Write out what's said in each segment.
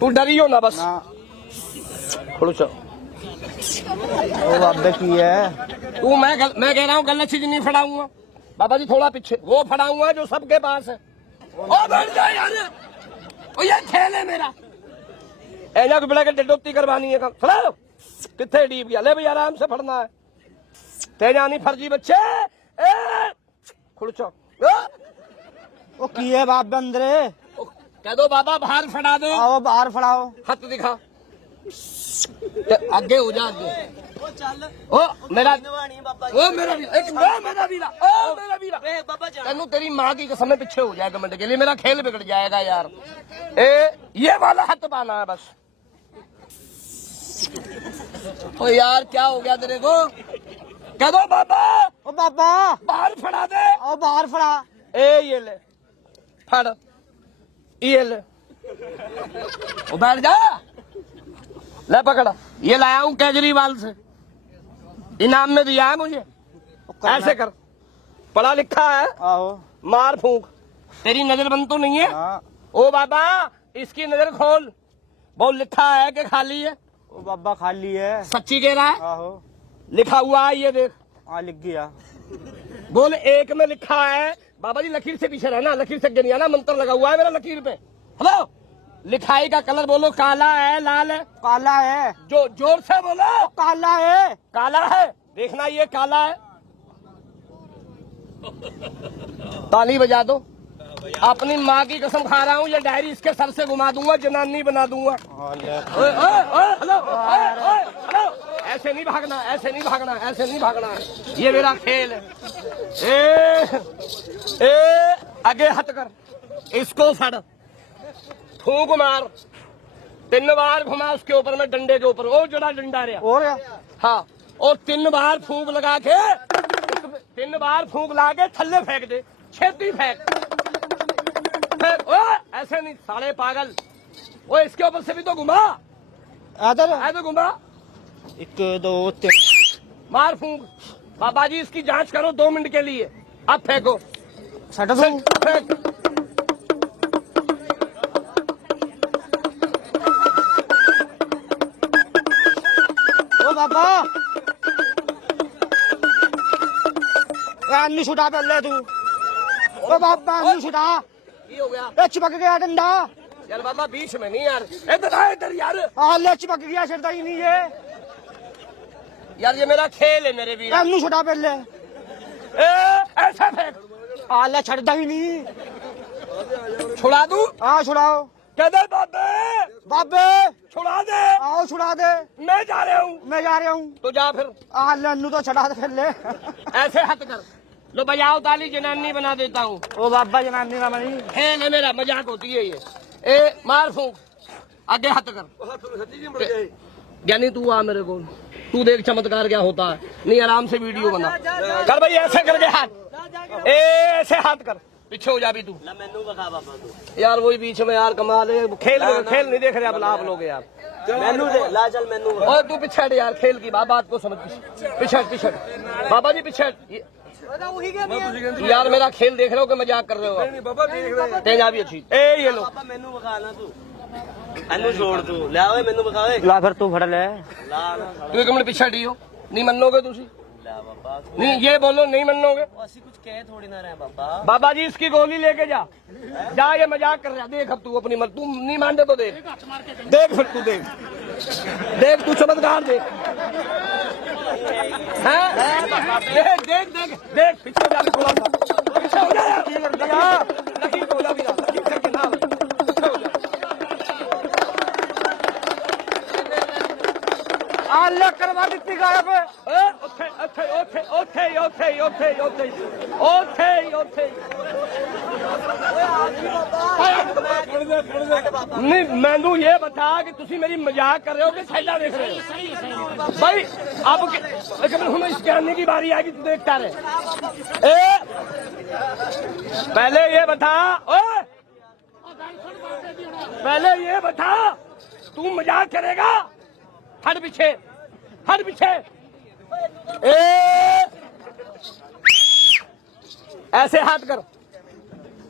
तू डरियो ना बस खड़ूचा ओ बाबे की है तू मैं कह रहा हूँ गलत चीज नहीं फड़ाऊंगा बाबा जी थोड़ा पीछे वो फड़ाऊंगा जो सबके पास है ओ बैठ जा यार ओ ये खेल है मेरा ऐना को बिड़ा के डडोती करवानी है खड़ा किथे डीप गया ले भाई आराम से फड़ना है तेजा नहीं फर्जी बच्चे ए खड़ूचा ओ की है बाबे अंदर कह दो बाबा बाहर फड़ा दो आओ बाहर फड़ाओ हाथ दिखा आगे हो जा आगे ओ मेरा वीरा तेनू तेरी माँ की कसम में पीछे हो जाएगा मिनट के लिए मेरा खेल बिगड़ जाएगा यार ये वाला हाथ पाना है बस ओ यार क्या हो गया तेरे को कह दो बाबा ओ बाबा बाहर फड़ा दे आओ बाहर फड़ा ये ले फड़ ये ले ओ बैठ जा ले पकड़ा ये लाया हूं केजरीवाल से इनाम में दिया है मुझे ऐसे कर पढ़ा लिखा है आओ मार फूंक तेरी नजर बंद तो नहीं है ओ बाबा इसकी नजर खोल बहुत लिखा है कि खाली है ओ बाबा खाली है सच्ची कह रहा है आहो लिखा हुआ है ये देख लिख गया बोल एक में लिखा है बाबा जी लकीर से पीछे रहना लकीर से नहीं आना मंत्र लगा हुआ है मेरा लकीर पे हेलो लिखाई का कलर बोलो काला है लाल है काला है जो जोर से बोलो काला है काला है देखना ये काला है ताली बजा दो अपनी माँ की कसम खा रहा हूँ ये डायरी इसके सर से घुमा दूंगा जनानी बना दूंगा हेलो हेलो ऐसे नहीं भागना ऐसे नहीं भागना ऐसे नहीं भागना ये मेरा खेल है आगे हट कर इसको फड़ फूंक मार 3 बार घुमा उसके ऊपर में डंडे के ऊपर वो जड़ा डंडा रहा और हाँ और 3 बार फूंक लगा के 3 बार फूंक ला के थल्ले फेंक दे छेती फेंक ऐसे नहीं साले पागल वो इसके ऊपर से भी तो घुमा ऐसे घुमा 1 2 3 मार फूंक बाबा जी इसकी जांच करो 2 मिनट के लिए अब फेंको फेंक ओ बाबा अन्नू छुटा पहले तू ओ बाबा अन्नू छुटा ये हो गया चिपक गया डंडा यार बाबा बीच में नहीं यार इधर यार ले चिपक गया छड़ता ही नहीं है यार ये मेरा खेल है मेरे वीर अन्नू छुटा पहले ऐसा फेंक ले छड़ता ही नहीं छुड़ा दूं छुड़ाओ कह दे बाबे बाबे छुड़ा दे आओ छुड़ा दे मैं जा रहा हूँ तो जा फिर ले अन्नू तो छड़ा दे ले ऐसे हट कर लो बजाओ ताली जनानी बना देता हूँ ओ बाबा जनानी ना बनी खेल है मेरा मजाक होती है ये मार फूंक आगे हट कर ज्ञानी तू आ मेरे को तू देख चमत्कार क्या होता है नहीं आराम से वीडियो बना कर भाई ऐसे करके हाथ ऐसे हाथ कर पीछे हो जा भी तू यार वही बीच में यार कमाल है खेल नहीं देख रहे आप लोग यार और तू पिछड़ यार खेल की बात को समझ पिछड़ बाबा जी पिछड़ यार मेरा खेल देख रहे हो कि मजाक कर रहे हो तेजा भी अच्छी ये लो छोड़ तू ला फिर तू फड़ ले तू 1 मिनट पिछड़ हो नहीं मनोगे तुसी नहीं ये बोलो नहीं मनोगे कुछ कह थोड़ी ना रहे बाबा जी इसकी गोली लेके जा ये मजाक कर रहा देख अब तू अपनी मत तू नहीं मान दे तो देख फिर तू देख तू चमत्कार देख देख पीछे जा थोड़ा सा पीछे हो जा लकीर बोला भी लकीर करके ना पीछे हो जा ले करवा दी गायब नहीं मैनू ये बता कि तुसी मेरी मजाक कर रहे हो कि साइडा देख रहे हो भाई अब हमें इस कहने की बारी आएगी तू देखता रहे पहले ये बता पहले ये बता तू मजाक करेगा हट पीछे ऐसे हाथ कर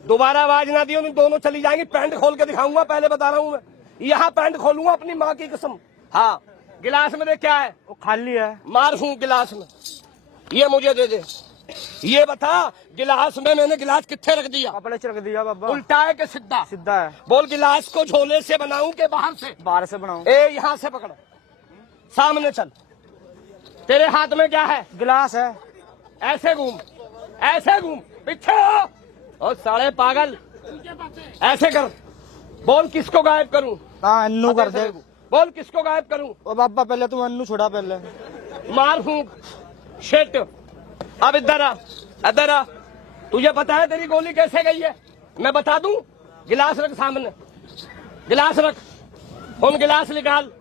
दोबारा आवाज ना दियो नहीं दोनों चली जाएंगी पैंट खोल के दिखाऊंगा पहले बता रहा हूं मैं यहाँ पैंट खोलूंगा अपनी माँ की कसम। हाँ, गिलास में देख क्या है? वो खाली है। मार फूंक गिलास में। ये मुझे दे दे। ये बता, गिलास में मैंने गिलास कितने रख दिया? कपड़े च रख दिया बाबा। उल्टा है कि सीधा? सीधा है। बोल, गिलास को झोले से बनाऊं के बाहर से? बाहर से बनाऊं। ए, यहाँ से पकड़, सामने चल। तेरे हाथ में क्या है? गिलास है। ऐसे घूम, ऐसे घूम, पीछे हो। और साले पागल, ऐसे कर। बोल, किसको गायब करूं? हाँ, अन्नू कर दे। बोल, किसको गायब करूं? ओ बाबा, पहले तुम अन्नू छोड़ा पहले। मार फूंक, शिट। अब इधर आ, इधर आ। तुझे पता है तेरी गोली कैसे गई है? मैं बता दूं? गिलास रख सामने, गिलास रख। उन गिलास निकाल,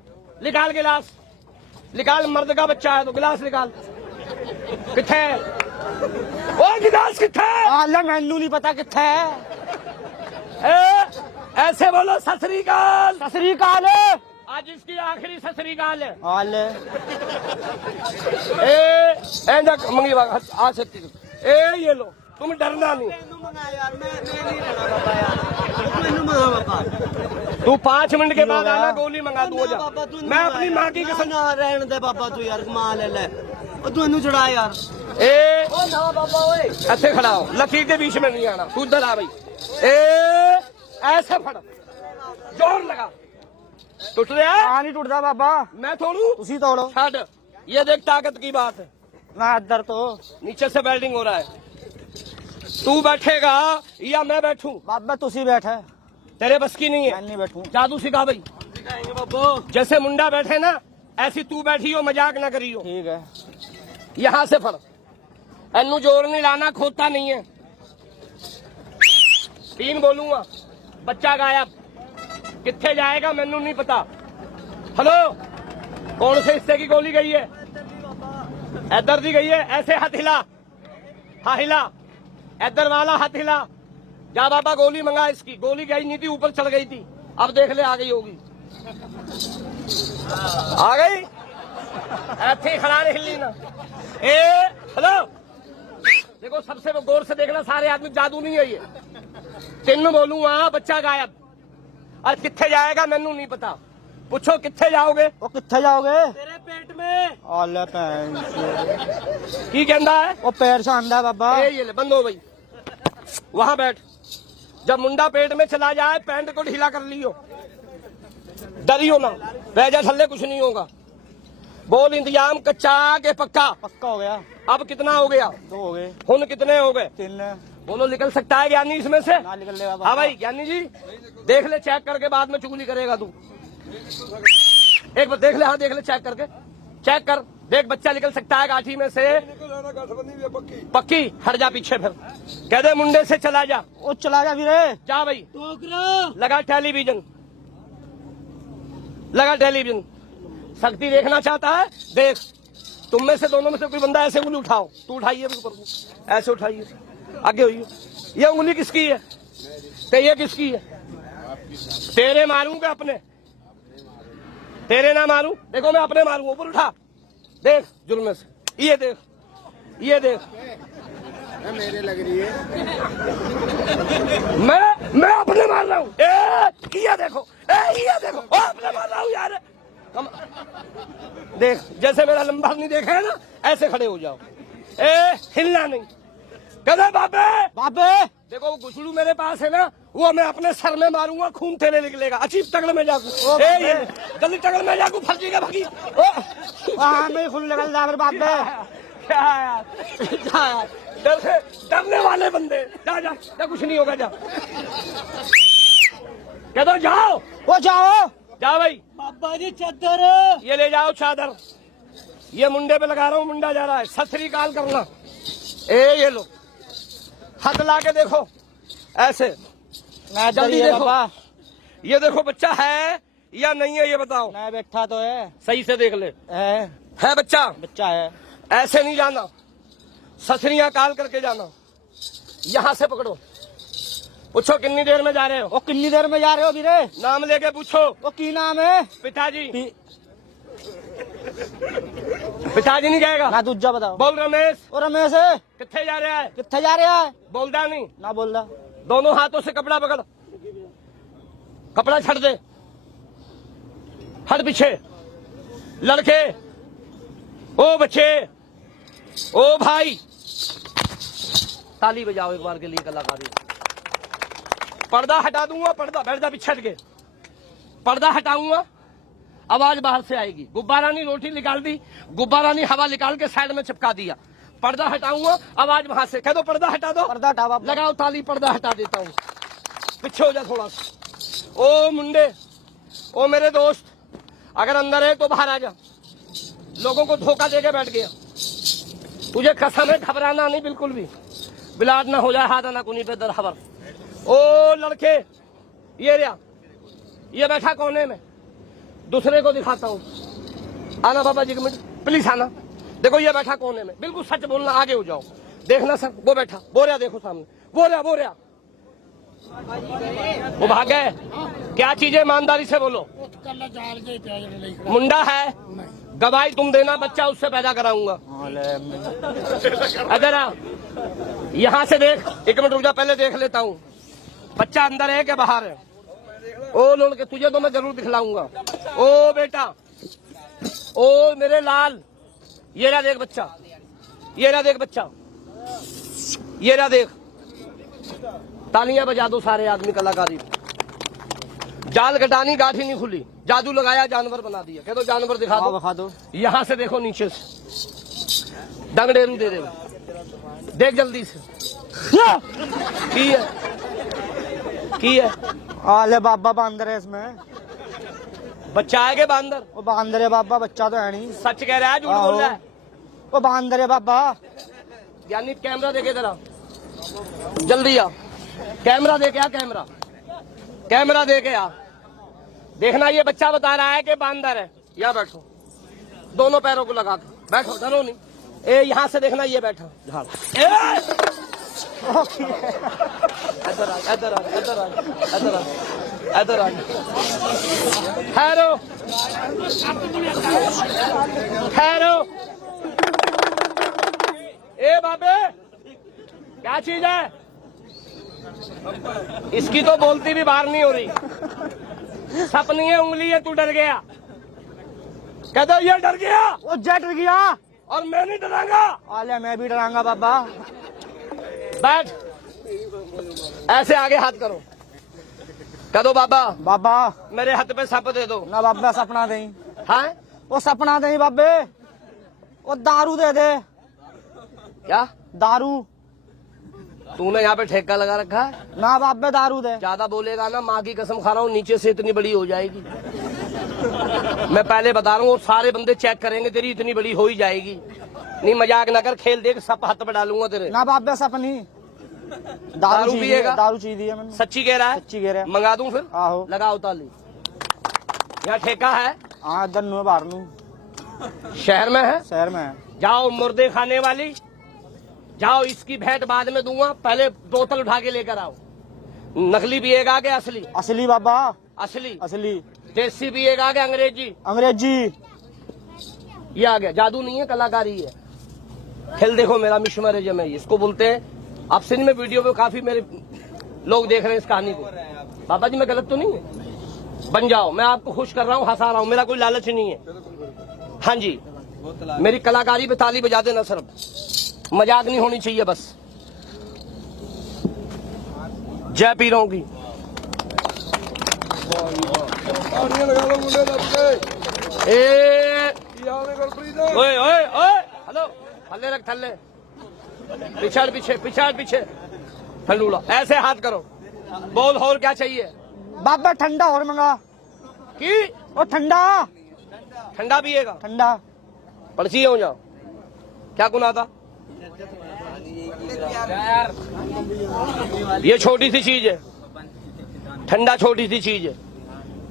निकाल गिलास, निकाल। मर्द का बच्चा है तो गिलास निकाल। किथे है? ओ गिलास किथे है? आला, मैनू नहीं पता किथे है। ऐसे बोलो, सत श्री अकाल। सत श्री अकाल। आज इसकी आखिरी सत श्री अकाल है। आले। मंगी आ सकती। ए, ये लो, तुम डरना नहीं। तू 5 मिनट के बाद आना, गोली मंगा दूंगा जा। मैं अपनी माँ की कसम। रहने दे बाबा, तू यार कमाल है। तू इन्नू छुड़ा यार। ए, बाबा ओए, ऐसे खड़ा हो, लकीर के बीच में नहीं आना। तू इधर आ भाई। ऐसे फड़, जोर लगा। टूट रहा है? हाँ, नहीं टूटता बाबा। मैं तोड़ू? उसी तोड़ो। छड़। ये देख, ताकत की बात है ना, इधर तो नीचे से वेल्डिंग हो रहा है। तू बैठेगा या मैं बैठूं? बाबा तुसी बैठे। तेरे बस की नहीं मैं है। नहीं बैठूं। जादू सिखा भाई। सिखाएंगे बाबू। जैसे मुंडा बैठे ना, ऐसी तू बैठी हो, मजाक ना करियो। ठीक है। यहाँ से फड़। अन्नू जोर नहीं लाना, खोता नहीं है। 3 बोलूंगा, बच्चा गायब। किथे जाएगा मैनू नहीं पता। हेलो, कौन से हिस्से की गोली गई है? इधर दी गई है। ऐसे हाथ हिला, हाँ हिला। इधर वाला हाथ हिला। जा बाबा, गोली मंगा इसकी। गोली गई नहीं थी, ऊपर चढ़ गई थी। अब देख ले, आ गई होगी। आ गई। ऐसे खड़ा नहीं, हिलनी ना। हेलो, देखो, सबसे गौर से देखना, सारे आदमी। जादू नहीं है ये। 3 बोलूंगा, बच्चा गायब। और किथे जाएगा मैनू नहीं पता। पूछो किथे जाओगे? वो किथे जाओगे? तेरे पेट में। आले पैन की कहता है? वो पैर से आंदा बाबा। ये ले, बंद हो भाई। वहां बैठ। जब मुंडा पेट में चला जाए, पैंट को ढीला कर लियो। डरियो ना, बह जा थल्ले, कुछ नहीं होगा। बोल, इंतजाम कच्चा के पक्का? पक्का हो गया। अब कितना हो गया? 2 हो गए। हुन कितने हो गए? 3। बोलो, निकल सकता है ज्ञानी इसमें से? ना निकल ले बाबा। हाँ भाई, ज्ञानी जी, देख ले, चेक करके बाद में चुगली करेगा तू। एक बार देख ले, हाँ देख ले, चेक करके। चेक कर, देख, बच्चा निकल सकता है गाठी में से। पक्की। हट जा पीछे, फिर कह दे मुंडे से चला जा। वो चला जा वीरे। जा भाई। टोकरा। लगा टेलीविजन, लगा टेलीविजन। शक्ति देखना चाहता है? देख, तुम में से दोनों में से कोई बंदा ऐसे उंगली उठाओ। तू उठाइए ऊपर, ऐसे उठाइए, आगे होइए। ये उंगली किसकी है? तो ये किसकी है? तेरे मारूंगा अपने, तेरे ना मारूं। देखो, मैं अपने मारूं। ऊपर उठा, देख जुर्म से। ये देख, ये देख, मेरे लग रही है। मैं अपने मार रहा हूँ। ये देखो, ये देखो, अपने मार रहा हूँ यार। देख, जैसे मेरा लंबा नहीं देखा है ना, ऐसे खड़े हो जाओ। हिलना नहीं। कहते बाबे, बाबे देखो, वो गुसलू मेरे पास है ना, वो मैं अपने सर में मारूंगा, खून तेरे निकलेगा। अचीब तगड़ में जाकू, ये जल्दी तगड़ में जाकू, फर्जी का भगी। हाँ, मैं खुल निकल जा मेरे बाबे। क्या यार, जा यार, डर से डरने वाले बंदे। जा जा जा, कुछ नहीं होगा, जा। कह दो जाओ। वो जाओ। जा भाई। बाबा जी चादर। ये ले जाओ चादर। ये मुंडे पे लगा रहा हूँ, मुंडा जा रहा है। सत श्री अकाल करना। ये लो, हाथ ला के देखो, ऐसे जल्दी देखो। बाबा, ये देखो, बच्चा है या नहीं है, ये बताओ। मैं बैठा तो है। सही से देख ले। है बच्चा? बच्चा है। ऐसे नहीं जाना, सत श्री अकाल करके जाना। यहाँ से पकड़ो। पूछो कितनी देर में जा रहे हो? वो कितनी देर में जा रहे हो वीरे? नाम लेके पूछो। वो की नाम है? पिताजी। पिताजी नहीं कहेगा ना, दूजा बताओ। बोल रमेश। वो रमेश है। किथे जा रहा है? किथे जा रहा है? बोलता नहीं। ना बोल रहा। दोनों हाथों से कपड़ा पकड़, कपड़ा छड़ दे। हट पीछे। लड़के, ओ बच्चे, ओ भाई, ताली बजाओ एक बार के लिए कलाकारी। पर्दा हटा दूंगा, पर्दा, बैठ जा पीछे हट के। पर्दा हटाऊंगा, आवाज बाहर से आएगी। गुब्बारा ने रोटी निकाल दी, गुब्बारा ने हवा निकाल के साइड में चिपका दिया। पर्दा हटाऊंगा, आवाज वहां से। कह दो पर्दा हटा दो। पर्दा हटा बाबा। लगाओ ताली, पर्दा हटा देता हूँ। पीछे हो जा थोड़ा सा। ओ मुंडे, ओ मेरे दोस्त, अगर अंदर है तो बाहर आ जा। लोगों को धोखा देके बैठ गया। तुझे कसम है घबराना नहीं बिल्कुल भी। बिलाट ना हो जाए हाथ ना कुनी पे दर खबर। ओ लड़के, ये रहा, ये बैठा कोने में। दूसरे को दिखाता हूँ। आना बाबा जी, प्लीज आना। देखो ये बैठा कोने में, बिल्कुल सच बोलना, आगे हो जाओ। देखना सर, वो बैठा, बोरिया देखो सामने, बोरिया बोरिया। वो भाग गए। क्या चीजें ईमानदारी से बोलो। मुंडा है, गवाही तुम देना, बच्चा उससे पैदा कराऊंगा। अगर यहाँ से देख, एक मिनट रुक जा, पहले देख लेता हूँ बच्चा अंदर है क्या बाहर है। ओ लड़के, तुझे तो मैं जरूर दिखलाऊंगा। ओ बेटा, ओ मेरे लाल, ये रहा देख बच्चा, ये रहा देख बच्चा, ये रहा देख। तालियां बजा दो सारे आदमी कलाकारी। जाल कटानी, गाठी नहीं खुली, जादू लगाया, जानवर बना दिया। कह दो जानवर दिखा दो। यहाँ से देखो, नीचे से डंगडेरू दे दे। देख जल्दी से। की है आले बाबा बांदर है इसमें। बच्चा है के बांदर? वो बांदर है बाबा, बच्चा तो है नहीं। सच कह रहा है झूठ बोल रहा है? वो बांदर है बाबा। यानी कैमरा देखे जरा, जल्दी आ। कैमरा देके आ, कैमरा, कैमरा देके आ। देखना, ये बच्चा बता रहा है कि बांदर है। यहाँ बैठो, दोनों पैरों को लगा के बैठो, डरो नहीं। ए यहाँ से देखना, ये बैठा झाड़। इधर आ, इधर आ, इधर आ, इधर आ, इधर आ। ठहरो, ठहरो। ए बाबे, क्या चीज है? इसकी तो बोलती भी बाहर नहीं हो रही। सपनी है, उंगली है, तू डर गया। कह दो ये डर गया। वो डर गया और मैं नहीं डरांगा। आले मैं भी डरांगा बाबा। बैठ, ऐसे आगे हाथ करो। कह दो बाबा, बाबा मेरे हाथ पे सप दे दो। ना बाबा, सपना दे। हाँ, वो सपना दे बाबे। वो दारू दे दे। क्या दारू? तूने यहाँ पे ठेका लगा रखा है? ना बाबे, दारू दे। ज्यादा बोलेगा ना, माँ की कसम खा रहा हूँ, नीचे से इतनी बड़ी हो जाएगी। मैं पहले बता रहा हूँ, सारे बंदे चेक करेंगे, तेरी इतनी बड़ी हो ही जाएगी। नहीं मजाक ना कर, खेल देख, सप हाथ पे डालूंगा तेरे। ना बाबे, सपनी। दारू पिएगा? दारू चाहिए मैंने। सच्ची कह रहा है? सच्ची कह रहा है। मंगा दूं फिर? आहो। लगाओ ताली। यहाँ ठेका है? हाँ, दन्नू बाहर नू। शहर में है? शहर में है। जाओ मुर्दे खाने वाली, जाओ, इसकी भेंट बाद में दूंगा, पहले बोतल उठा के लेकर आओ। नकली पिएगा के असली? असली बाबा, असली। असली। देसी पिएगा के अंग्रेजी? अंग्रेजी। ये आ गया, जादू नहीं है, कलाकारी है। खेल देखो मेरा, मिशमरेजम है, इसको बोलते हैं। आप सिंध में वीडियो पे काफी मेरे लोग देख रहे हैं इस कहानी को। बाबा जी मैं गलत तो नहीं है? बन जाओ, मैं आपको खुश कर रहा हूँ, हंसा रहा हूँ, मेरा कोई लालच नहीं है। हाँ जी, मेरी कलाकारी पे ताली बजा देना सर, मजाक नहीं होनी चाहिए बस। जय पीरों की। ओए ओए ओए, हेलो, थल्ले रख, थल्ले, पिछाड़ पीछे, पिछाड़ पीछे, ठंडूड़ा। ऐसे हाथ करो, बोल और क्या चाहिए? बाबा ठंडा और मंगा। की? ओ ठंडा। ठंडा पिएगा? ठंडा। पर्ची हो जाओ। क्या गुनाह था? ये छोटी सी चीज है, ठंडा छोटी सी चीज है,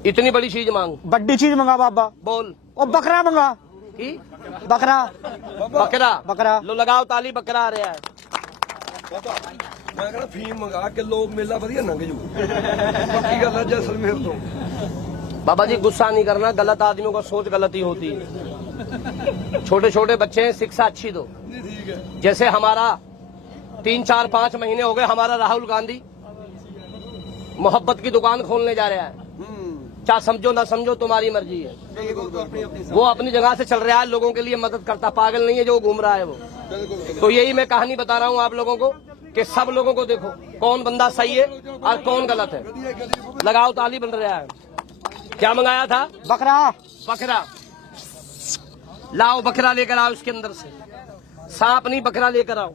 इतनी बड़ी चीज मांग। बड़ी चीज मंगा बाबा। बोल। ओ बकरा मंगा। की? बकरा। बकरा? बकरा। लो लगाओ ताली, बकरा आ रहा है। मैं कहना फीम मंगा के लोग मेला वधिया लंघ जू। पक्की गल है जैसलमेर तो। बाबा जी गुस्सा नहीं करना, गलत आदमियों का सोच गलती होती है। छोटे छोटे बच्चे हैं, शिक्षा अच्छी दो। ठीक है। जैसे हमारा 3, 4, 5 महीने हो गए, हमारा राहुल गांधी मोहब्बत की दुकान खोलने जा रहा है। चाहे समझो ना समझो तुम्हारी मर्जी है। वो अपनी जगह से चल रहा है, लोगों के लिए मदद करता, पागल नहीं है जो घूम रहा है वो। तो यही मैं कहानी बता रहा हूँ आप लोगों को कि सब लोगों को देखो कौन बंदा सही है और कौन गलत है। लगाओ ताली बन रहा है। क्या मंगाया था? बकरा। बकरा लाओ, बकरा लेकर आओ, इसके अंदर से सांप नहीं बकरा लेकर आओ।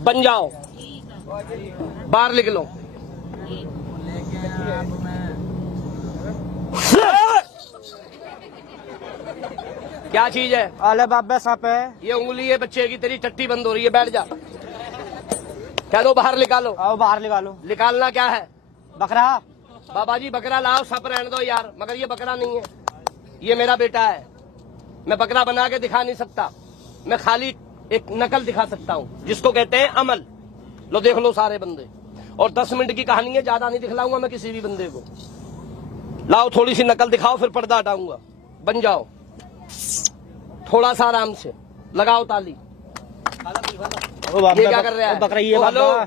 बन जाओ, बाहर निकलो। क्या चीज है? अले बाबे सांप है। ये उंगली है बच्चे की, तेरी टट्टी बंद हो रही है, बैठ जा। कह दो बाहर निकालो। आओ बाहर निकालो। निकालना क्या है? बकरा। बाबा जी बकरा लाओ, सब रहने दो यार, मगर ये बकरा नहीं है, ये मेरा बेटा है। मैं बकरा बना के दिखा नहीं सकता, मैं खाली एक नकल दिखा सकता हूँ जिसको कहते हैं अमल। लो देख लो सारे बंदे, और 10 मिनट की कहानी है, ज्यादा नहीं दिखलाऊंगा मैं किसी भी बंदे को। लाओ थोड़ी सी नकल दिखाओ, फिर पर्दा हटाऊंगा। बन जाओ, थोड़ा सा आराम से लगाओ ताली। ये क्या कर रहा है? बकरा ये हेलो बाबा।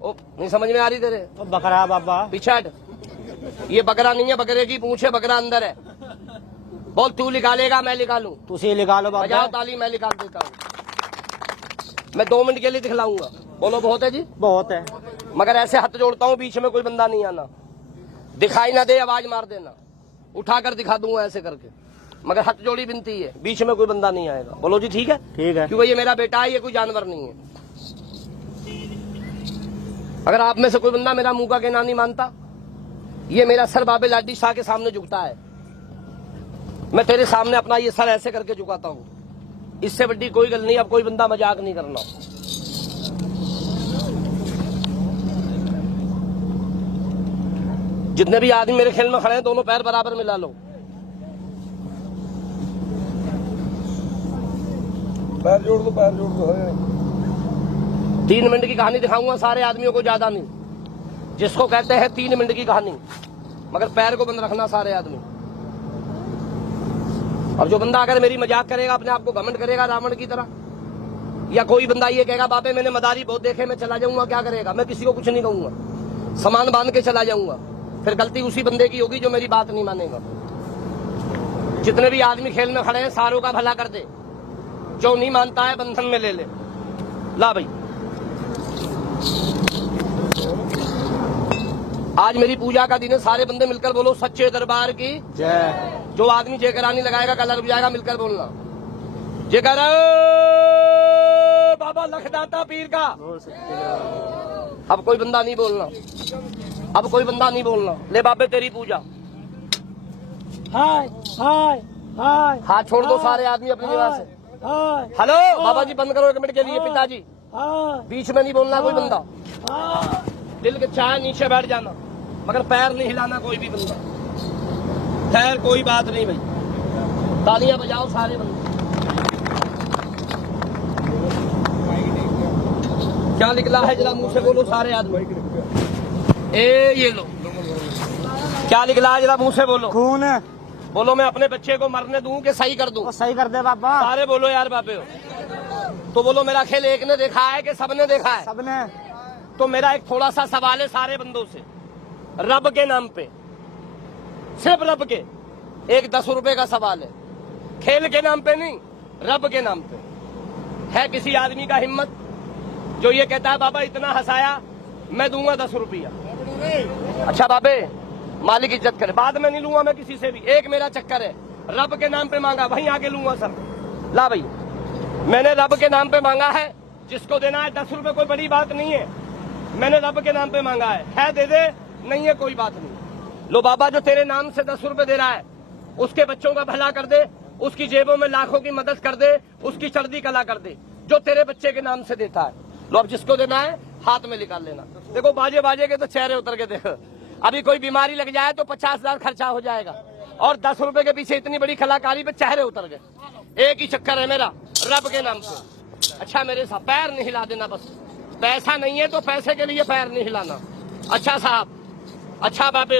ओ नहीं समझ में आ रही तेरे? बकरा बाबा। पीछे हट। ये बकरा नहीं है, बकरे की पूंछ है, बकरा अंदर है। बोल तू निकालेगा मैं निकालूं? तुझे निकालो बाबा। बजाओ ताली, मैं निकाल देता हूँ। मैं 2 मिनट के लिए दिखलाऊंगा। बोलो बहुत है जी? बहुत है। मगर ऐसे हाथ जोड़ता हूँ, बीच में कोई बंदा नहीं आना, दिखाई ना दे आवाज मार देना, उठाकर दिखा दूंगा ऐसे करके, मगर हाथ जोड़ी बिनती है, बीच में कोई बंदा नहीं आएगा। बोलो जी ठीक है? ठीक है। क्योंकि ये मेरा बेटा है, ये कोई जानवर नहीं है। अगर आप में से कोई बंदा मेरा मुंह का कहना नहीं मानता, ये मेरा सर बाबे लाडी शाह के सामने झुकता है, मैं तेरे सामने अपना ये सर ऐसे करके झुकाता हूँ। इससे बड़ी कोई गल नहीं। अब कोई बंदा मजाक नहीं करना। जितने भी आदमी मेरे खेल में खड़े हैं, दोनों पैर बराबर मिला लो। पैर जोड़ दो, पैर जोड़ दो। 3 मिनट की कहानी दिखाऊंगा सारे आदमियों को, ज्यादा नहीं, जिसको कहते हैं 3 मिनट की कहानी, मगर पैर को बंद रखना सारे आदमी। अब जो बंदा अगर मेरी मजाक करेगा, अपने आप को घमंड करेगा रावण की तरह, या कोई बंदा ये कहेगा बाबे मैंने मदारी बहुत देखे, मैं चला जाऊंगा, क्या करेगा? मैं किसी को कुछ नहीं कहूंगा, सामान बांध के चला जाऊंगा। फिर गलती उसी बंदे की होगी जो मेरी बात नहीं मानेगा। जितने भी आदमी खेल में खड़े हैं, सारों का भला कर दे। जो नहीं मानता है बंधन में ले ले। ला भाई, आज मेरी पूजा का दिन है, सारे बंदे मिलकर बोलो सच्चे दरबार की जय। जो आदमी जयकरानी लगाएगा कलर रुक जाएगा, मिलकर बोलना जयकर बाबा लखदाता पीर का। अब कोई बंदा नहीं बोलना, अब कोई बंदा नहीं बोलना। ले बाबे तेरी पूजा। हाय हाय हाय। हाथ छोड़ दो सारे आदमी अपनी जगह से। हेलो बाबा जी बंद करो 1 मिनट के लिए। पिताजी बीच में नहीं बोलना कोई बंदा। दिल के चाहे नीचे बैठ जाना, मगर पैर नहीं हिलाना कोई भी बंदा। खैर कोई बात नहीं भाई, तालियां बजाओ सारे बंदे। क्या निकला है जरा मुंह से बोलो सारे आदमी। ये लो, क्या निकला है जरा मुंह से बोलो। खून। बोलो मैं अपने बच्चे को मरने दूं कि सही कर दूं? सही कर दे बाबा। सारे बोलो यार बाबे। तो बोलो मेरा खेल एक ने देखा है कि सबने देखा है? सबने। तो मेरा एक थोड़ा सा सवाल है सारे बंदों से, रब के नाम पे, सिर्फ रब के, एक 10 रुपए का सवाल है, खेल के नाम पे नहीं, रब के नाम पे। है किसी आदमी का हिम्मत जो ये कहता है बाबा इतना हंसाया मैं दूंगा 10 रुपया? अच्छा बाबे मालिक इज्जत करे, बाद में नहीं लूंगा मैं किसी से भी। एक मेरा चक्कर है, रब के नाम पे मांगा, वहीं आके लूंगा सर। ला भाई, मैंने रब के नाम पे मांगा है, जिसको देना है 10 रुपए कोई बड़ी बात नहीं है। मैंने रब के नाम पे मांगा है दे दे, नहीं है कोई बात नहीं। लो बाबा जो तेरे नाम से 10 रुपए दे रहा है, उसके बच्चों का भला कर दे, उसकी जेबों में लाखों की मदद कर दे, उसकी चढ़दी कला कर दे, जो तेरे बच्चे के नाम से देता है। लो अब जिसको देना है हाथ में निकाल लेना। देखो बाजे बाजे के तो चेहरे उतर के देखो। अभी कोई बीमारी लग जाए तो 50,000 खर्चा हो जाएगा, और 10 रुपए के पीछे इतनी बड़ी कलाकारी पे चेहरे उतर गए। एक ही चक्कर है मेरा, रब के नाम से। अच्छा मेरे साथ पैर नहीं हिला देना बस। पैसा नहीं है तो पैसे के लिए पैर नहीं हिलाना। अच्छा साहब, अच्छा बाबे,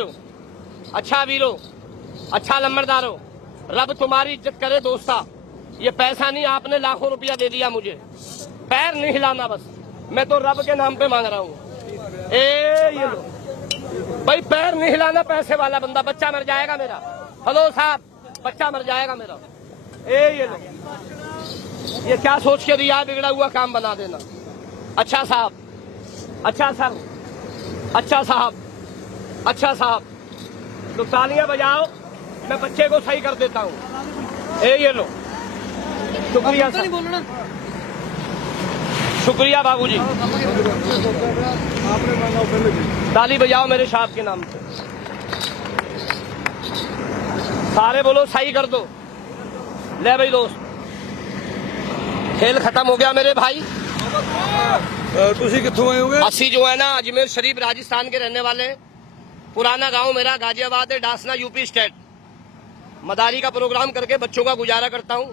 अच्छा वीरो, अच्छा लम्बरदारो, रब तुम्हारी इज्जत करे दोस्ता। ये पैसा नहीं, आपने लाखों रुपया दे दिया मुझे, पैर नहीं हिलाना बस। मैं तो रब के नाम पे मांग रहा हूँ। ये लो भाई पैर नहीं हिलाना, पैसे वाला बंदा, बच्चा मर जाएगा मेरा। हेलो साहब, बच्चा मर जाएगा मेरा। ये लो, ये क्या सोच के दिया, बिगड़ा हुआ काम बना देना। अच्छा साहब, अच्छा सर, अच्छा साहब, अच्छा साहब, तो तालियां बजाओ, मैं बच्चे को सही कर देता हूँ। ये लो, शुक्रिया सर, शुक्रिया बाबूजी। ताली बजाओ मेरे साहब के नाम पे, सारे बोलो सही कर दो। ले भाई दोस्त, खेल खत्म हो गया मेरे भाई। ਤੁਸੀਂ ਕਿੱਥੋਂ ਆਏ ਹੋਗੇ? अस्सी जो है ना अजमेर शरीफ राजस्थान के रहने वाले, पुराना गांव मेरा गाजियाबाद है, डासना यूपी स्टेट। मदारी का प्रोग्राम करके बच्चों का गुजारा करता हूँ।